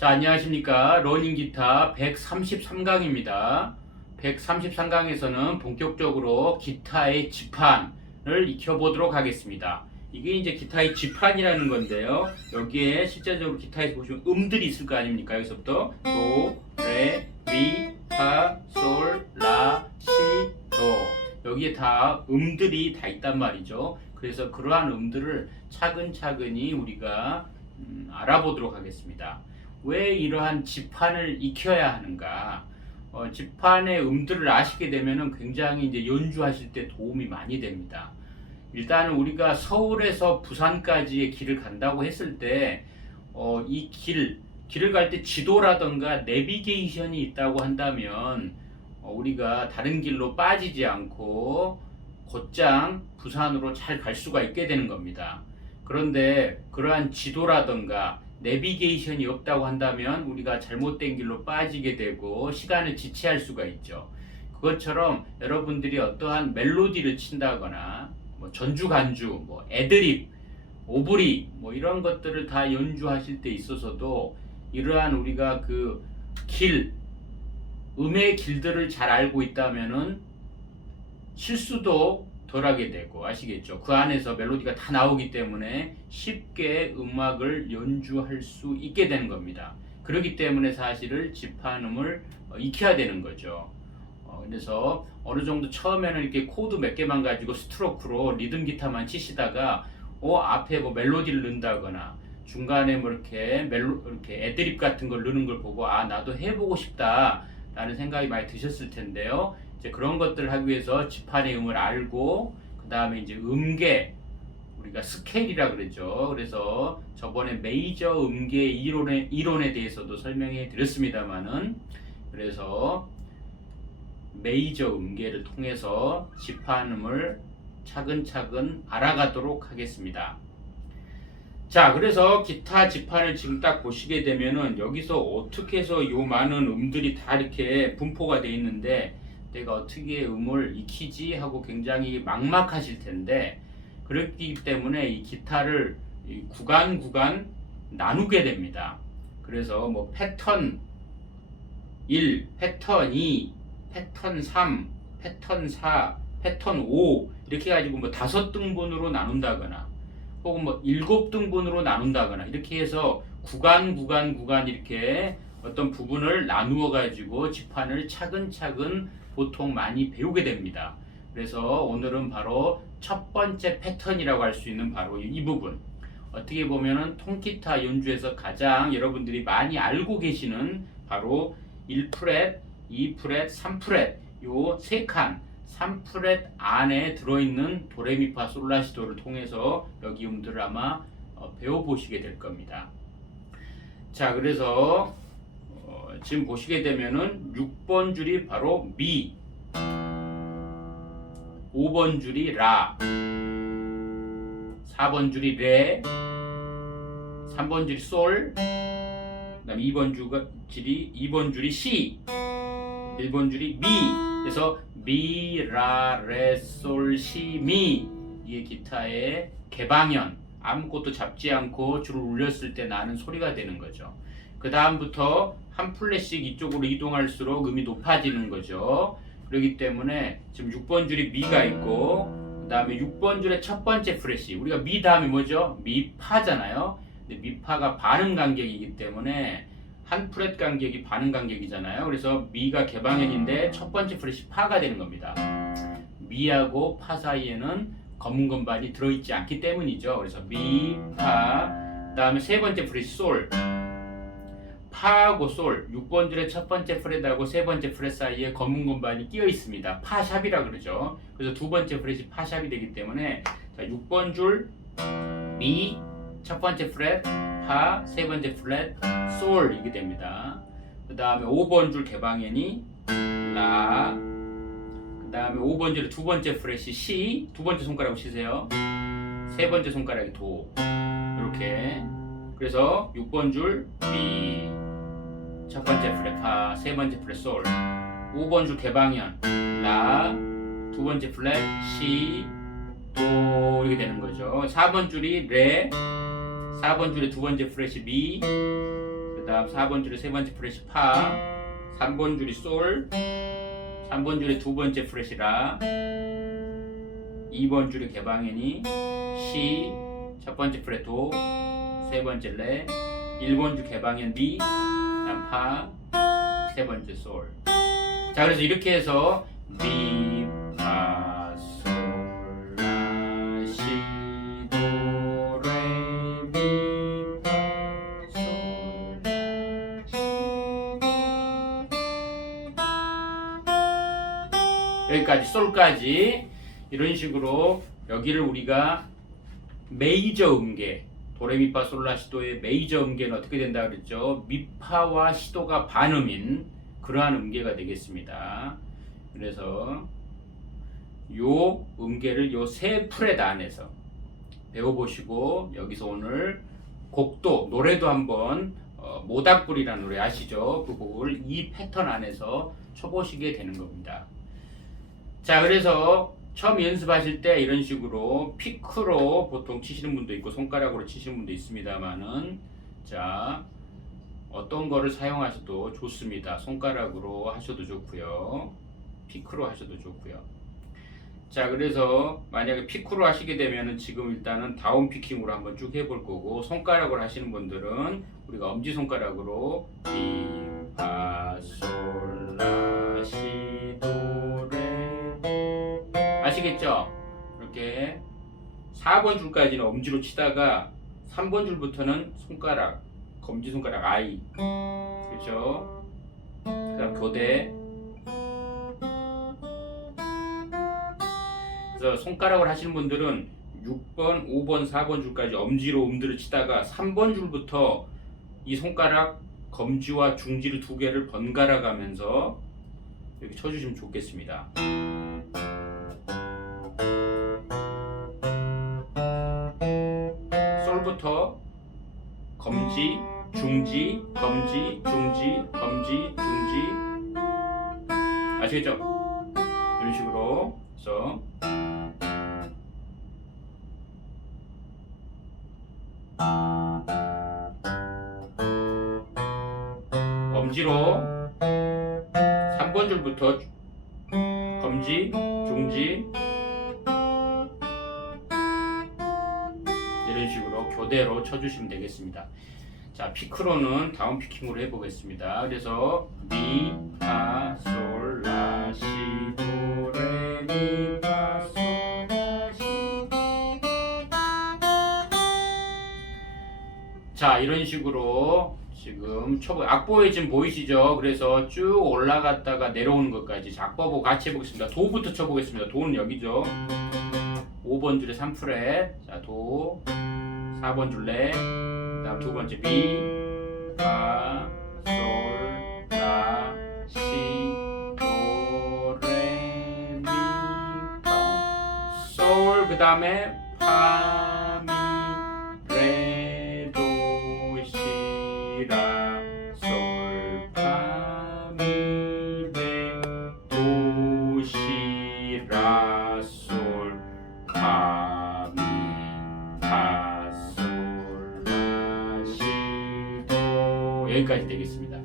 자, 안녕하십니까. 러닝 기타 133강입니다. 133강에서는 본격적으로 기타의 지판을 익혀보도록 하겠습니다. 이게 이제 기타의 지판이라는 건데요. 여기에 실제적으로 기타에서 보시면 음들이 있을 거 아닙니까? 여기서부터 도, 레, 미, 파, 솔, 라, 시, 도. 여기에 다 음들이 다 있단 말이죠. 그래서 그러한 음들을 차근차근히 우리가 알아보도록 하겠습니다. 왜 이러한 지판을 익혀야 하는가? 지판의 음들을 아시게 되면은 굉장히 이제 연주하실 때 도움이 많이 됩니다. 일단은 우리가 서울에서 부산까지의 길을 간다고 했을 때, 이 길을 갈 때 지도라던가 내비게이션이 있다고 한다면, 우리가 다른 길로 빠지지 않고 곧장 부산으로 잘 갈 수가 있게 되는 겁니다. 그런데 그러한 지도라던가 내비게이션이 없다고 한다면 우리가 잘못된 길로 빠지게 되고 시간을 지체할 수가 있죠. 그것처럼 여러분들이 어떠한 멜로디를 친다거나 뭐 전주 간주, 뭐 애드립, 오브리 뭐 이런 것들을 다 연주하실 때 있어서도 이러한 우리가 그 음의 길들을 잘 알고 있다면은 실수도 덜하게 되고, 아시겠죠? 그 안에서 멜로디가 다 나오기 때문에 쉽게 음악을 연주할 수 있게 되는 겁니다. 그렇기 때문에 사실은 지판음을 익혀야 되는 거죠. 그래서 어느 정도 처음에는 이렇게 코드 몇 개만 가지고 스트로크로 리듬 기타만 치시다가 앞에 뭐 멜로디를 넣는다거나 중간에 뭐 이렇게 이렇게 애드립 같은 걸 넣는 걸 보고 나도 해보고 싶다라는 생각이 많이 드셨을 텐데요. 이제 그런 것들을 하기 위해서 지판의 음을 알고, 그 다음에 이제 음계, 우리가 스케일이라 그러죠. 그래서 저번에 메이저 음계 이론에 대해서도 설명해 드렸습니다만은, 그래서 메이저 음계를 통해서 지판음을 차근차근 알아가도록 하겠습니다. 자, 그래서 기타 지판을 지금 딱 보시게 되면은 여기서 어떻게 해서 요 많은 음들이 다 이렇게 분포가 되어 있는데 내가 어떻게 음을 익히지 하고 굉장히 막막하실 텐데, 그렇기 때문에 이 기타를 구간 나누게 됩니다. 그래서 뭐 패턴 1, 패턴 2, 패턴 3, 패턴 4, 패턴 5 이렇게 가지고 뭐 5등분으로 나눈다거나 혹은 뭐 7등분으로 나눈다거나 이렇게 해서 구간 이렇게 어떤 부분을 나누어 가지고 지판을 차근차근 보통 많이 배우게 됩니다. 그래서 오늘은 바로 첫 번째 패턴이라고 할 수 있는 바로 이 부분, 어떻게 보면은 통기타 연주에서 가장 여러분들이 많이 알고 계시는 바로 1프렛, 2프렛, 3프렛 요 세 칸 3프렛 안에 들어있는 도레미파 솔라시도를 통해서 여기 음들을 아마 배워보시게 될 겁니다. 자, 그래서 지금 보시게 되면은 6번 줄이 바로 미, 5번 줄이 라, 4번 줄이 레, 3번 줄이 솔, 그다음에 2번 줄이 시, 1번 줄이 미. 그래서 미, 라, 레, 솔, 시, 미. 이게 기타의 개방현, 아무것도 잡지 않고 줄을 울렸을 때 나는 소리가 되는 거죠. 그 다음부터 한 플랫씩 이쪽으로 이동할수록 음이 높아지는 거죠. 그렇기 때문에 지금 6번 줄이 미가 있고, 그 다음에 6번 줄의 첫 번째 프렛이 우리가 미 다음에 뭐죠? 미파잖아요. 근데 미파가 반음 간격이기 때문에 한 프렛 간격이 반음 간격이잖아요. 그래서 미가 개방현인데 첫 번째 프렛이 파가 되는 겁니다. 미하고 파 사이에는 검은 건반이 들어있지 않기 때문이죠. 그래서 미, 파, 그 다음에 세 번째 프렛이 솔, 파하고 솔, 6번 줄의 첫 번째 프렛하고 세 번째 프렛 사이에 검은 건반이 끼어 있습니다. 파샵이라 그러죠. 그래서 두 번째 프렛이 파샵이 되기 때문에 자, 6번 줄 미, 첫 번째 프렛, 파, 세 번째 프렛, 솔 이게 됩니다. 그 다음에 5번 줄 개방현이 라, 그 다음에 5번 줄의 두 번째 프렛이 시, 두 번째 손가락으로 치세요. 세 번째 손가락이 도, 이렇게. 그래서 6번 줄 미, 첫 번째 프렛 파, 세 번째 프렛 솔, 5번 줄 개방현 라, 두 번째 프렛 시, 도 이렇게 되는 거죠. 4번 줄이 레, 4번 줄의 두 번째 프렛이 미, 그 그 다음 4번 줄의 세 번째 프렛이 파, 3번 줄이 솔, 3번 줄의 두 번째 프렛이 라, 2번 줄의 개방현이 시, 첫 번째 프렛 도, 세 번째 레, 1번 줄 개방현 미, 그다음 파, 세 번째 솔. 자, 그래서 이렇게 해서 미, 파, 솔, 라, 시, 도, 레, 미, 파, 솔, 라, 시. 여기까지 솔까지 이런 식으로 여기를 우리가 메이저 음계, 도레미파 솔라시도의 메이저 음계는 어떻게 된다 그랬죠? 미파와 시도가 반음인 그러한 음계가 되겠습니다. 그래서 요 음계를 요 세 프렛 안에서 배워보시고, 여기서 오늘 곡도 노래도 한번 모닥불이라는 노래 아시죠? 그 곡을 이 패턴 안에서 쳐보시게 되는 겁니다. 자, 그래서 처음 연습하실 때 이런 식으로 피크로 보통 치시는 분도 있고 손가락으로 치시는 분도 있습니다만은, 자, 어떤 거를 사용하셔도 좋습니다. 손가락으로 하셔도 좋고요, 피크로 하셔도 좋고요. 자, 그래서 만약에 피크로 하시게 되면은 지금 일단은 다운 피킹으로 한번 쭉 해볼 거고, 손가락으로 하시는 분들은 우리가 엄지손가락으로 미, 파, 솔, 라, 시, 도, 레. 아시겠죠? 이렇게 4번 줄까지는 엄지로 치다가 3번 줄부터는 손가락, 검지손가락 I, 그렇죠? 그 다음 교대. 그래서 손가락을 하시는 분들은 6번, 5번, 4번 줄까지 엄지로 음들을 치다가 3번 줄부터 이 손가락 검지와 중지를 두 개를 번갈아 가면서 이렇게 쳐주시면 좋겠습니다. 솔부터 검지, 중지, 검지, 중지, 검지, 중지. 아시겠죠? 이런 식으로. 그래서 엄지로 3번 줄부터 검지, 중지, 이런 식으로 교대로 쳐주시면 되겠습니다. 자, 피크로는 다운 피킹으로 해보겠습니다. 그래서 미, 파, 솔, 라, 시, 도, 레, 미, 파, 솔, 라, 시. 자, 이런 식으로 지금 악보에 지금 보이시죠? 그래서 쭉 올라갔다가 내려오는 것까지 악보하고 같이 해보겠습니다. 도부터 쳐보겠습니다. 도는 여기죠. 5번 줄에 3프렛. 자, 도, 4번 줄 레, 그 다음 두 번째 미, 파, 솔, 라, 시, 도, 레, 미, 파, 솔. 그 다음에 파, 미, 레, 도, 시, 라, 솔, 파, 미, 레, 도, 시, 라, 솔, 파, 미, 파, 솔, 라, 시, 도. 여기까지 되겠습니다.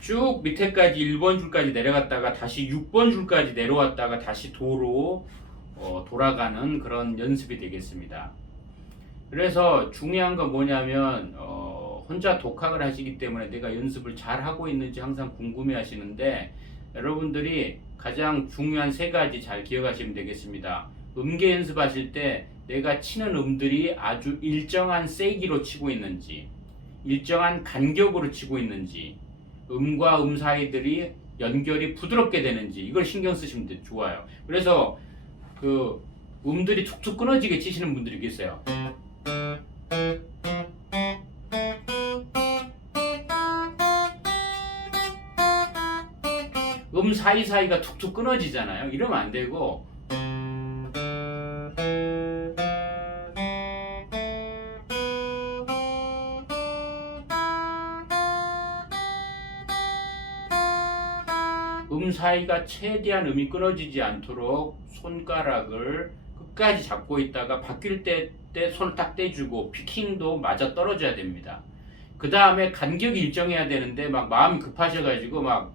쭉 밑에까지 1번 줄까지 내려갔다가 다시 6번 줄까지 내려왔다가 다시 도로 돌아가는 그런 연습이 되겠습니다. 그래서 중요한 건 뭐냐면 혼자 독학을 하시기 때문에 내가 연습을 잘 하고 있는지 항상 궁금해 하시는데, 여러분들이 가장 중요한 세 가지 잘 기억하시면 되겠습니다. 음계 연습하실 때 내가 치는 음들이 아주 일정한 세기로 치고 있는지, 일정한 간격으로 치고 있는지, 음과 음 사이들이 연결이 부드럽게 되는지, 이걸 신경 쓰시면 좋아요. 그래서 그 음들이 툭툭 끊어지게 치시는 분들이 계세요. 음 사이사이가 툭툭 끊어지잖아요. 이러면 안 되고, 음 사이가 최대한 음이 끊어지지 않도록 손가락을 끝까지 잡고 있다가 바뀔 때 손을 딱 떼주고, 피킹도 맞아 떨어져야 됩니다. 그 다음에 간격이 일정해야 되는데 막 마음이 급하셔가지고 막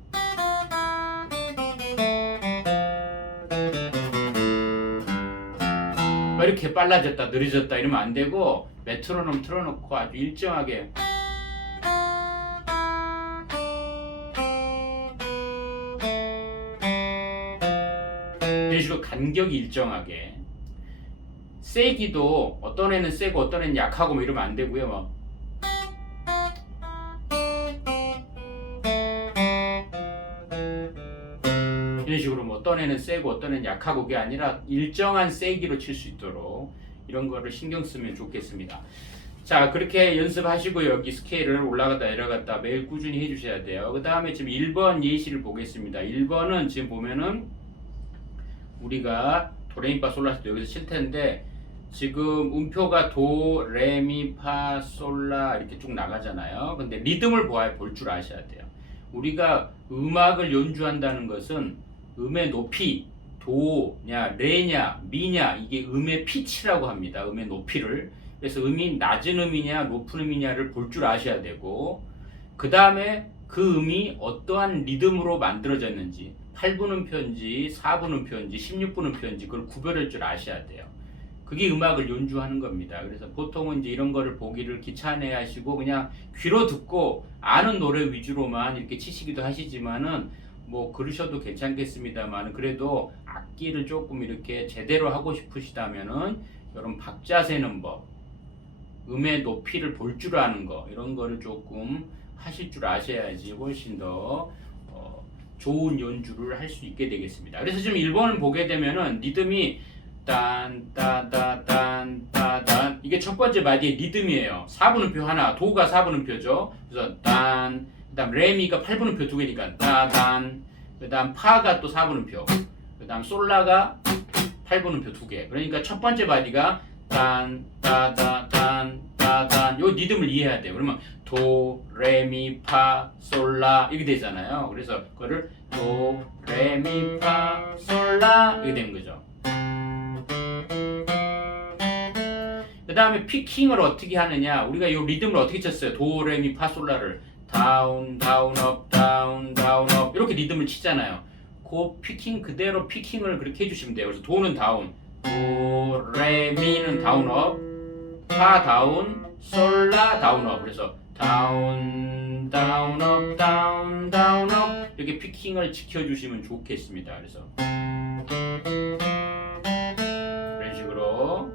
이렇게 빨라졌다 느려졌다 이러면 안 되고 메트로놈 틀어놓고 아주 일정하게 이런 식으로 간격이 일정하게. 세기도 어떤 애는 세고 어떤 애는 약하고 뭐 이러면 안 되고요. 뭐 이런 식으로 뭐 어떤 애는 세고 어떤 애는 약하고 그게 아니라 일정한 세기로 칠 수 있도록 이런 거를 신경 쓰면 좋겠습니다. 자, 그렇게 연습하시고 여기 스케일을 올라갔다 내려갔다 매일 꾸준히 해주셔야 돼요. 그 다음에 지금 1번 예시를 보겠습니다. 1번은 지금 보면은 우리가 도레미파솔라시도 여기서 칠 텐데 지금 음표가 도, 레, 미, 파, 솔라 이렇게 쭉 나가잖아요. 근데 리듬을 볼 줄 아셔야 돼요. 우리가 음악을 연주한다는 것은 음의 높이, 도냐, 레냐, 미냐 이게 음의 피치라고 합니다. 음의 높이를. 그래서 음이 낮은 음이냐 높은 음이냐를 볼 줄 아셔야 되고 그 다음에 그 음이 어떠한 리듬으로 만들어졌는지 8분음표인지 4분음표인지 16분음표인지 그걸 구별할 줄 아셔야 돼요. 그게 음악을 연주하는 겁니다. 그래서 보통은 이제 이런 거를 보기를 귀찮아 하시고 그냥 귀로 듣고 아는 노래 위주로만 이렇게 치시기도 하시지만은 뭐 그러셔도 괜찮겠습니다만 그래도 악기를 조금 이렇게 제대로 하고 싶으시다면은 이런 박자 세는 법, 음의 높이를 볼 줄 아는 거 이런 거를 조금 하실 줄 아셔야지 훨씬 더 좋은 연주를 할 수 있게 되겠습니다. 그래서 지금 1번을 보게 되면은 리듬이 딴따다딴따단 이게 첫 번째 마디의 리듬이에요. 4분음표 하나, 도가 4분음표죠. 그래서 딴, 그다음 레미가 8분음표 두 개니까 따단, 그다음 파가 또 4분음표, 그다음 솔라가 8분음표 두 개. 그러니까 첫 번째 마디가 딴따다딴따단 요 리듬을 이해해야 돼요. 그러면 도, 레, 미, 파, 솔라 이렇게 되잖아요. 그래서 그거를 도, 레, 미, 파, 솔라 이렇게 되는 거죠. 그 다음에 피킹을 어떻게 하느냐 우리가 이 리듬을 어떻게 쳤어요. 도, 레, 미, 파, 솔라를 다운, 다운, 업, 다운, 다운, 업 이렇게 리듬을 치잖아요. 그 피킹 그대로 피킹을 그렇게 해주시면 돼요. 그래서 도는 다운, 도, 레, 미는 다운, 업, 파 다운, 솔라 다운, 업 그래서 다운, 다운, 업, 다운, 다운, 업 이렇게 피킹을 지켜주시면 좋겠습니다. 그래서 이런 식으로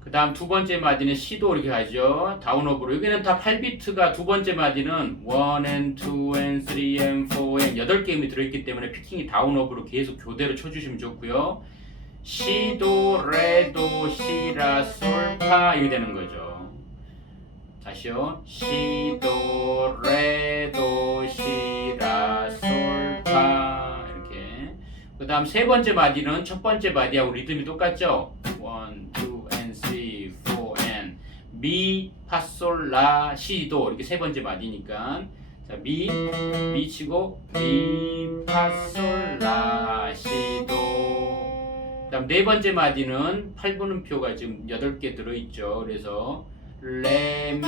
그 다음 두 번째 마디는 C도 이렇게 가죠. 다운업으로. 여기는 다 8비트가 두 번째 마디는 1 and 2 and 3 and 4 and 8개 음이 들어있기 때문에 피킹이 다운업으로 계속 교대로 쳐주시면 좋고요. C도, 레도, 시라, 솔, 파 이렇게 되는 거죠. 다시요. C도, 레도, 시라, 솔, 파 이렇게. 그 다음 세 번째 마디는 첫 번째 마디하고 리듬이 똑같죠. 1, 2 미, 파, 솔, 라, 시도 이렇게 세 번째 마디니까 자, 미 치고 미, 파, 솔, 라, 시도 그 다음 네 번째 마디는 8분음표가 지금 8개 들어있죠. 그래서 레, 미,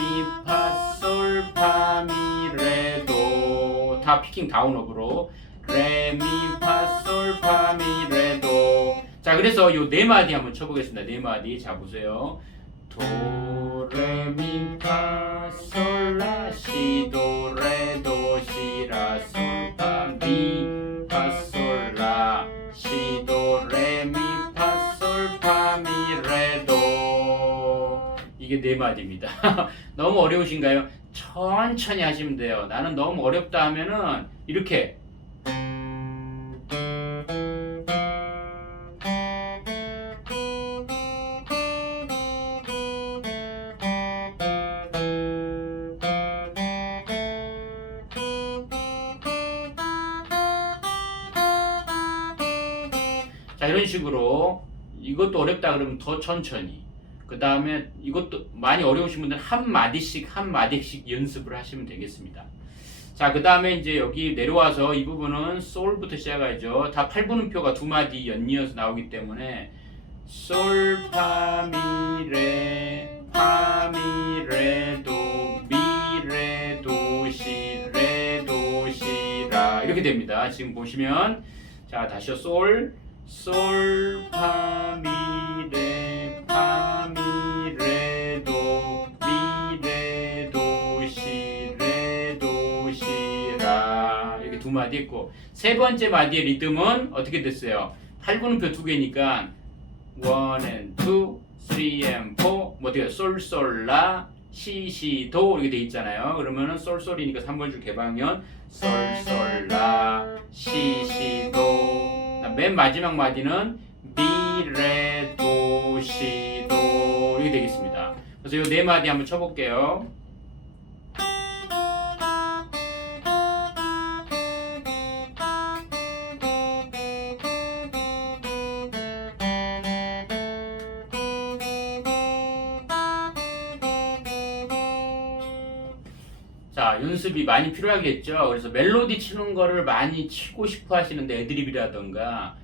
파, 솔, 파, 미, 레, 도 다 피킹 다운업으로 레, 미, 파, 솔, 파, 미, 레, 도 자 그래서 요 네 마디 한번 쳐보겠습니다. 네 마디 자 보세요. 도, 레, 미, 파, 솔, 라, 시, 도, 레, 도, 시, 라, 솔, 파, 미, 파, 솔, 라, 시, 도, 레, 미, 파, 솔, 파, 미, 레, 도 이게 네 마디입니다. 너무 어려우신가요? 천천히 하시면 돼요. 나는 너무 어렵다 하면은 이렇게 자 이런 식으로 이것도 어렵다 그러면 더 천천히 그 다음에 이것도 많이 어려우신 분들은 한 마디씩 한 마디씩 연습을 하시면 되겠습니다. 자 그 다음에 이제 여기 내려와서 이 부분은 솔부터 시작하죠. 다 8분음표가 두 마디 연이어서 나오기 때문에 솔, 파, 미, 레, 파, 미, 레, 도, 미, 이렇게 됩니다. 지금 보시면 자 다시요. 솔, 솔, 파, 미, 레, 파, 미, 레, 도, 미, 레, 도, 시, 레, 도, 시, 라 이렇게 두 마디 있고 세 번째 마디의 리듬은 어떻게 됐어요? 8분음표 두 개니까 1 and 2, 3 and 4 뭐 어떻게 솔, 솔, 라, 시, 시, 도 이렇게 돼 있잖아요. 그러면은 솔, 솔이니까 3번 줄 개방면 솔, 솔, 라, 시, 시, 도 맨 마지막 마디는 미, 레, 도, 시, 도 이렇게 되겠습니다. 그래서 이 네 마디 한번 쳐볼게요. 자, 연습이 많이 필요하겠죠. 그래서 멜로디 치는 거를 많이 치고 싶어 하시는데 애드립이라던가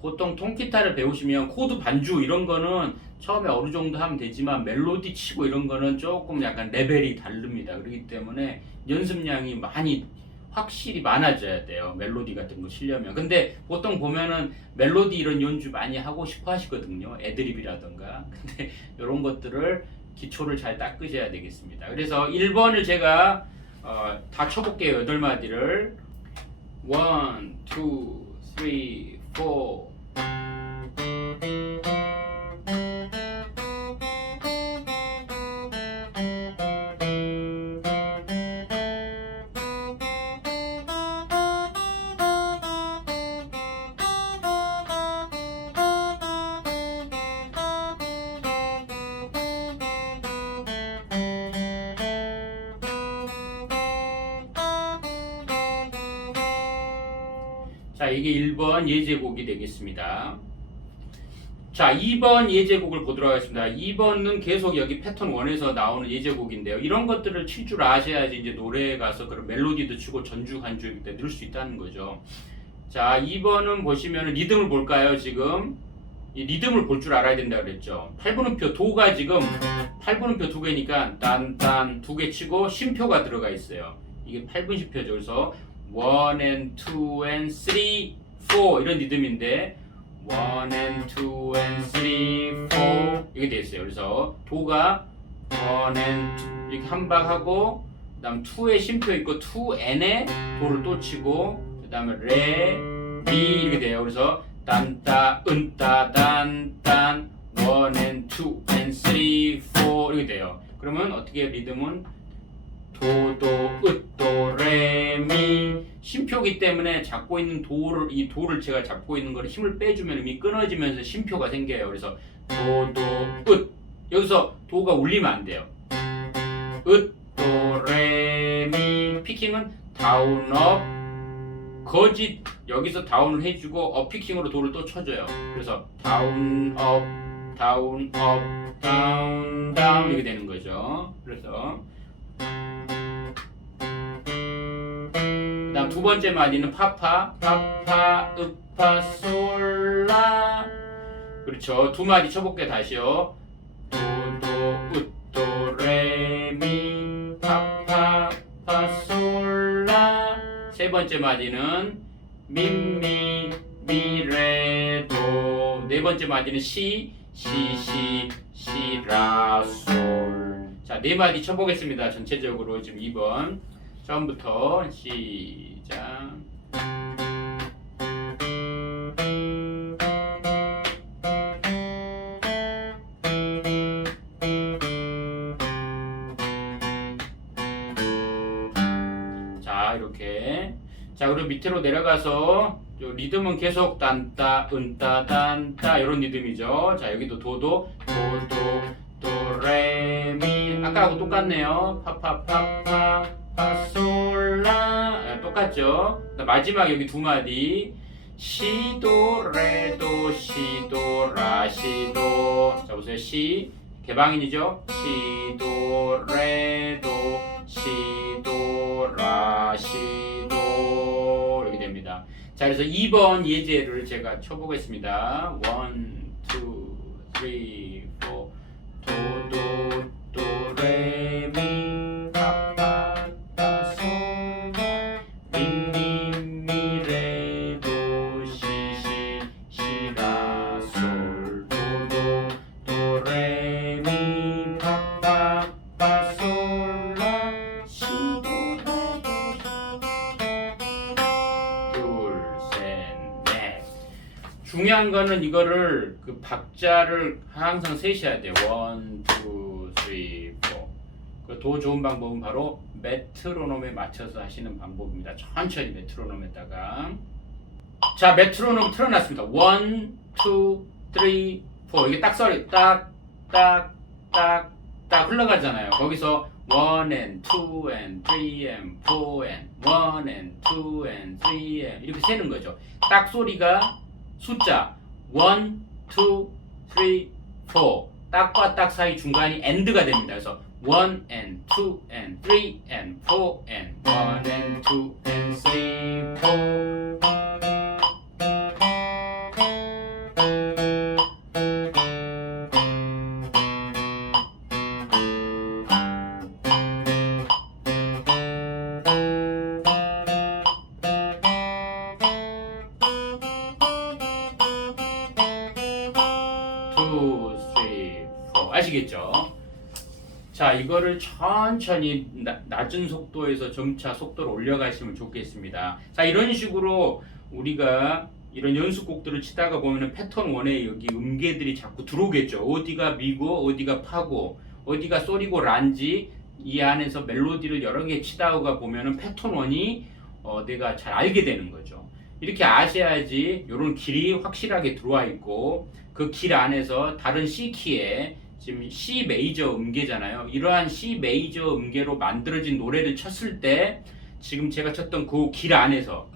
보통 통기타를 배우시면 코드 반주 이런 거는 처음에 어느 정도 하면 되지만 멜로디 치고 이런 거는 조금 약간 레벨이 다릅니다. 그렇기 때문에 연습량이 많이 확실히 많아져야 돼요. 멜로디 같은 거 치려면. 근데 보통 보면은 멜로디 이런 연주 많이 하고 싶어 하시거든요. 애드립이라던가. 근데 이런 것들을 기초를 잘 닦으셔야 되겠습니다. 그래서 1번을 제가 다 쳐볼게요. 8마디를 1, 2, 3, 4 자, 이게 1번 예제곡이 되겠습니다. 자, 2번 예제곡을 보도록 하겠습니다. 2번은 계속 여기 패턴 1에서 나오는 예제곡인데요. 이런 것들을 칠 줄 아셔야지 이제 노래에 가서 그런 멜로디도 치고 전주 간주일 때 넣을 수 있다는 거죠. 자, 2번은 보시면 리듬을 볼까요? 지금 이 리듬을 볼 줄 알아야 된다 그랬죠. 8분음표 도가 지금 8분음표 두 개니까 딴딴 두 개 치고 쉼표가 들어가 있어요. 이게 8분 쉼표죠. 그래서 1 and 2 and 3, 4 이런 리듬인데 1 and 2 and 3, 4 이렇게 돼 있어요. 그래서 도가 1 and 2 이렇게 한 박 하고 그 다음 2에 쉼표 있고 2 and에 도를 또 치고 그 다음에 레, 미 이렇게 돼요. 그래서 딴따, 은따, 딴딴 1 and 2 and 3, 4 이렇게 돼요. 그러면 어떻게 리듬은 도도, 으도, 레, 미 쉼표기 때문에 잡고 있는 도를 이 도를 제가 잡고 있는 거를 힘을 빼주면 음이 끊어지면서 쉼표가 생겨요. 그래서 도도, 으 여기서 도가 울리면 안 돼요. 으도, 레, 미 피킹은 다운, 업 거짓 여기서 다운을 해주고 업 피킹으로 도를 또 쳐줘요. 그래서 다운, 업, 다운, 업, 다운, 다운 이렇게 되는 거죠. 그래서 그다음 두 번째 마디는 파파, 파파, 으파, 솔라. 그렇죠. 두 마디 쳐볼게요. 다시요. 도도, 으도, 레, 미, 파파, 파, 솔라. 세 번째 마디는 미미, 미, 레, 도. 네 번째 마디는 시, 시, 시, 시, 라, 솔. 자, 네 마디 쳐보겠습니다. 전체적으로 지금 2번. 처음부터 시작. 자, 이렇게. 자, 그리고 밑으로 내려가서 리듬은 계속 딴따, 은따, 딴따 이런 리듬이죠. 자, 여기도 도도, 도도, 도, 레, 미. 아까하고 똑같네요. 파파파파. 파솔라 똑같죠? 마지막 여기 두 마디 시도 레도 시도 라 시도. 자 보세요. 시 개방인이죠? 시도 레도 시도 라 시도 이렇게 됩니다. 자 그래서 2번 예제를 제가 쳐보겠습니다. 1, 2, 3, 4 도도 도 레 미 파파 중요한 거는 이거를 그 박자를 항상 세셔야 돼요. 1, 2, 3, 4. 더 좋은 방법은 바로 메트로놈에 맞춰서 하시는 방법입니다. 천천히 메트로놈에다가. 자, 메트로놈 틀어놨습니다. 1, 2, 3, 4. 이게 딱 소리 딱 흘러가잖아요. 거기서 1 and 2 and 3 and 4 and 1 and 2 and 3 and 이렇게 세는 거죠. 딱 소리가 숫자 1, 2, 3, 4 딱과 딱 사이 중간이 and가 됩니다. 그래서 1 and 2 and 3 and 4 and 1 and 2 and 3, 4 아시겠죠? 자, 이거를 천천히 낮은 속도에서 점차 속도를 올려가시면 좋겠습니다. 자, 이런 식으로 우리가 이런 연습곡들을 치다가 보면은 패턴 1에 여기 음계들이 자꾸 들어오겠죠. 어디가 미고, 어디가 파고, 어디가 소리고 란지 이 안에서 멜로디를 여러 개 치다가 보면은 패턴 1이 내가 잘 알게 되는 거죠. 이렇게 아셔야지 이런 길이 확실하게 들어와 있고 그 길 안에서 다른 C키에 지금 C 메이저 음계잖아요. 이러한 C 메이저 음계로 만들어진 노래를 쳤을 때 지금 제가 쳤던 그 길 안에서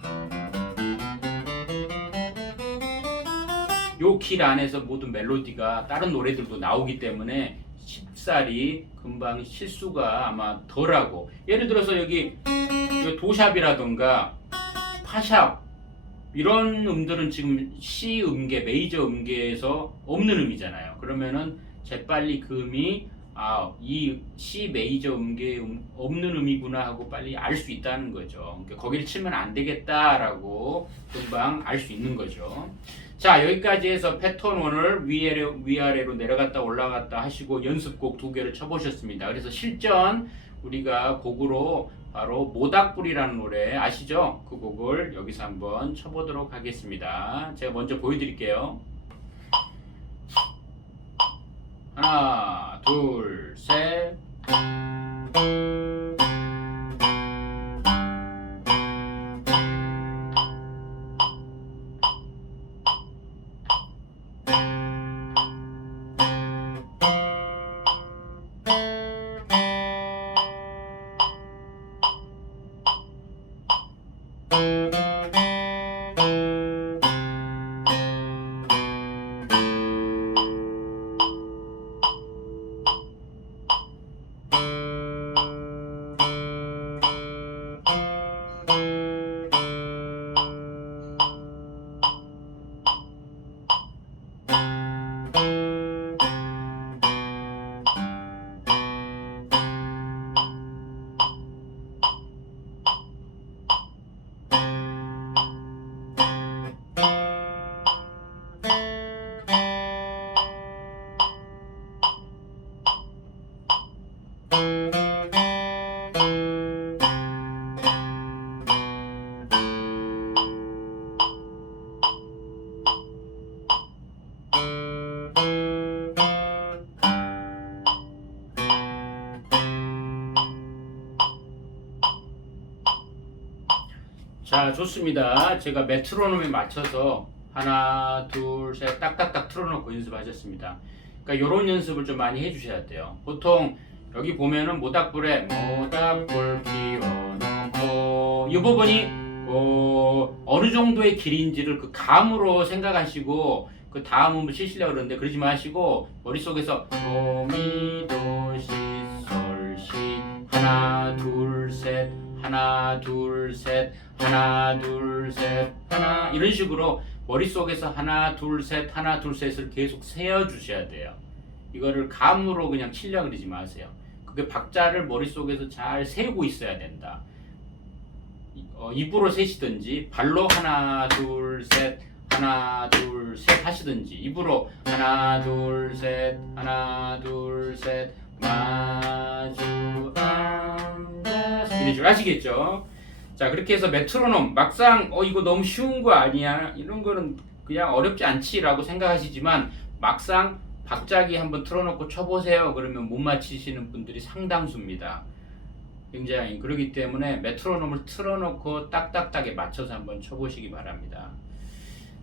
요 길 안에서 모든 멜로디가 다른 노래들도 나오기 때문에 쉽사리 금방 실수가 아마 덜하고 예를 들어서 여기 도샵이라던가 파샵 이런 음들은 지금 C 음계, 메이저 음계에서 없는 음이잖아요. 그러면은 재빨리 그 음이 이 C 메이저 음계 없는 음이구나 하고 빨리 알 수 있다는 거죠. 그러니까 거기를 치면 안 되겠다라고 금방 알 수 있는 거죠. 자, 여기까지 해서 패턴 1을 위아래로 내려갔다 올라갔다 하시고 연습곡 2개를 쳐보셨습니다. 그래서 실전 우리가 곡으로 바로 모닥불이라는 노래 아시죠? 그 곡을 여기서 한번 쳐보도록 하겠습니다. 제가 먼저 보여드릴게요. 하나, 둘, 셋. 자, 좋습니다. 제가 메트로놈에 맞춰서 하나, 둘, 셋 딱딱딱 틀어놓고 연습하셨습니다. 그러니까 이런 연습을 좀 많이 해주셔야 돼요. 보통 여기 보면은 모닥불에 모닥불 피워놓고 이 부분이 어느 정도의 길인지를 그 감으로 생각하시고 그 다음 음을 치시려고 그러는데 그러지 마시고 머릿속에서 도미도시솔시 하나 둘셋 하나 둘셋 하나 둘셋 하나 이런 식으로 머릿속에서 하나 둘셋 하나 둘셋을 계속 세어주셔야 돼요. 이거를 감으로 그냥 치려고 그러지 마세요. 그게 박자를 머릿속에서 잘 세우고 있어야 된다. 입으로 세시든지 발로 하나 둘셋 하나 둘셋 하시든지 입으로 하나 둘셋 하나 둘셋 마주 앉아서 이런 식으로 하시겠죠. 자, 그렇게 해서 메트로놈 막상 이거 너무 쉬운 거 아니야 이런 거는 그냥 어렵지 않지라고 생각하시지만 막상 박자기 한번 틀어놓고 쳐보세요. 그러면 못 맞히시는 분들이 상당수입니다. 굉장히 그렇기 때문에 메트로놈을 틀어놓고 딱딱하게 맞춰서 한번 쳐보시기 바랍니다.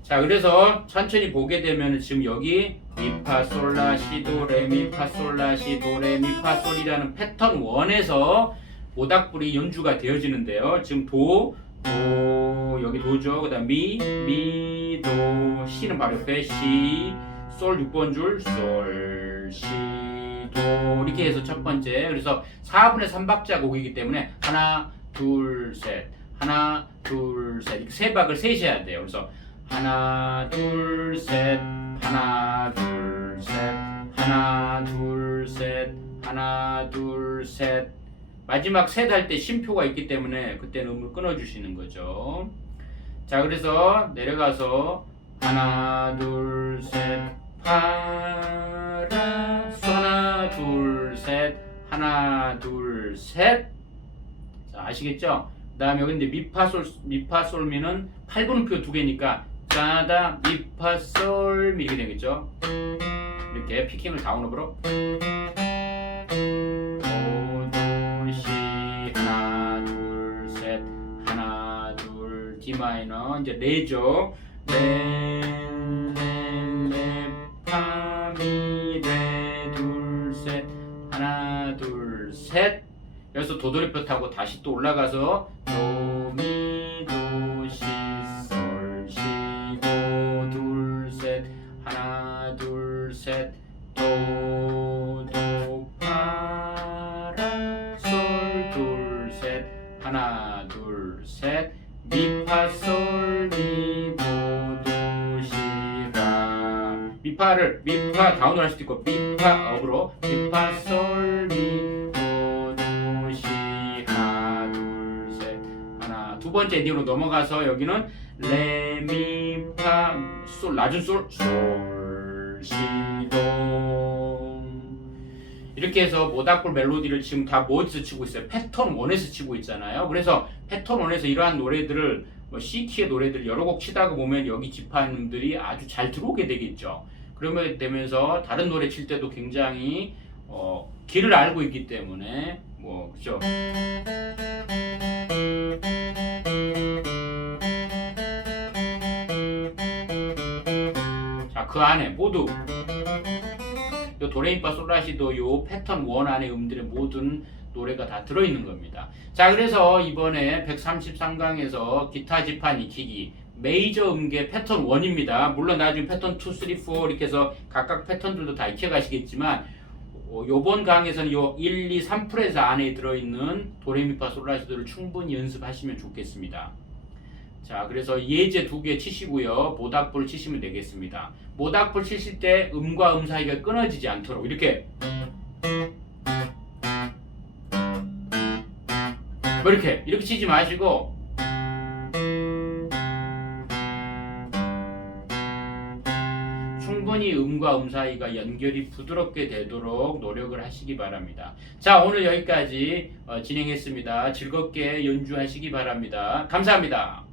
자, 그래서 천천히 보게 되면 지금 여기 미파솔라 시도 레 미파솔라 시도 레 미파솔이라는 패턴 1에서 모닥불이 연주가 되어지는데요. 지금 도 여기 도죠. 그 다음 미 도 시는 바로 옆에 시 솔 6번 줄 솔 시 도 이렇게 해서 첫 번째. 그래서 4분의 3박자 곡이기 때문에 하나 둘 셋 하나 둘 셋 이렇게 세 박을 세셔야 돼요. 그래서 하나 둘 셋 하나 둘 셋 하나 둘 셋 하나 둘 셋 마지막 셋 할 때 쉼표가 있기 때문에 그때는 음을 끊어주시는 거죠. 자, 그래서 내려가서 하나 둘 셋 파라 소 하나 둘 셋 하나 둘 셋. 자, 아시겠죠? 그 다음에 여기 이제 미파솔미는 8분음표 2개니까 짜다 미파솔미 이렇게 되겠죠? 이렇게 피킹을 다운업으로 D 마이너 이제 레죠. 레 파 미 레 둘 셋 하나 둘 셋. 여기서 도돌이표 타고 다시 또 올라가서 도 미 도 시 솔 시 도 둘 셋 하나 둘 셋 도 파 라 솔 둘 셋 하나 둘 셋 미파솔 미도 시라. 미파 다운을 할 수도 있고 미파 업으로 미파솔 미도 시 하나 둘 셋 하나. 두 번째 에딩으로 넘어가서 여기는 레 미파 솔 낮은 솔 시도 이렇게 해서 모닥불 멜로디를 지금 다 어디서 치고 있어요? 패턴 1에서 치고 있잖아요. 그래서 패턴 1에서 이러한 노래들을 C키의 노래들을 여러 곡 치다가 보면 여기 지파님들이 아주 잘 들어오게 되겠죠. 그러면 되면서 다른 노래 칠 때도 굉장히 길을 알고 있기 때문에 그죠? 자, 그 안에 모두 요 도레미파 솔라시도 요 패턴 1 안에 음들의 모든 노래가 다 들어있는 겁니다. 자, 그래서 이번에 133강에서 기타 지판 익히기 메이저 음계 패턴 1입니다. 물론 나중에 패턴 2, 3, 4 이렇게 해서 각각 패턴들도 다 익혀가시겠지만 요번 강에서는 요 1, 2, 3프레즈 안에 들어있는 도레미파 솔라시도를 충분히 연습하시면 좋겠습니다. 자, 그래서 예제 2개 치시고요. 모닥불 치시면 되겠습니다. 모닥불 치실 때 음과 음 사이가 끊어지지 않도록 이렇게 이렇게 치지 마시고 충분히 음과 음 사이가 연결이 부드럽게 되도록 노력을 하시기 바랍니다. 자, 오늘 여기까지 진행했습니다. 즐겁게 연주하시기 바랍니다. 감사합니다.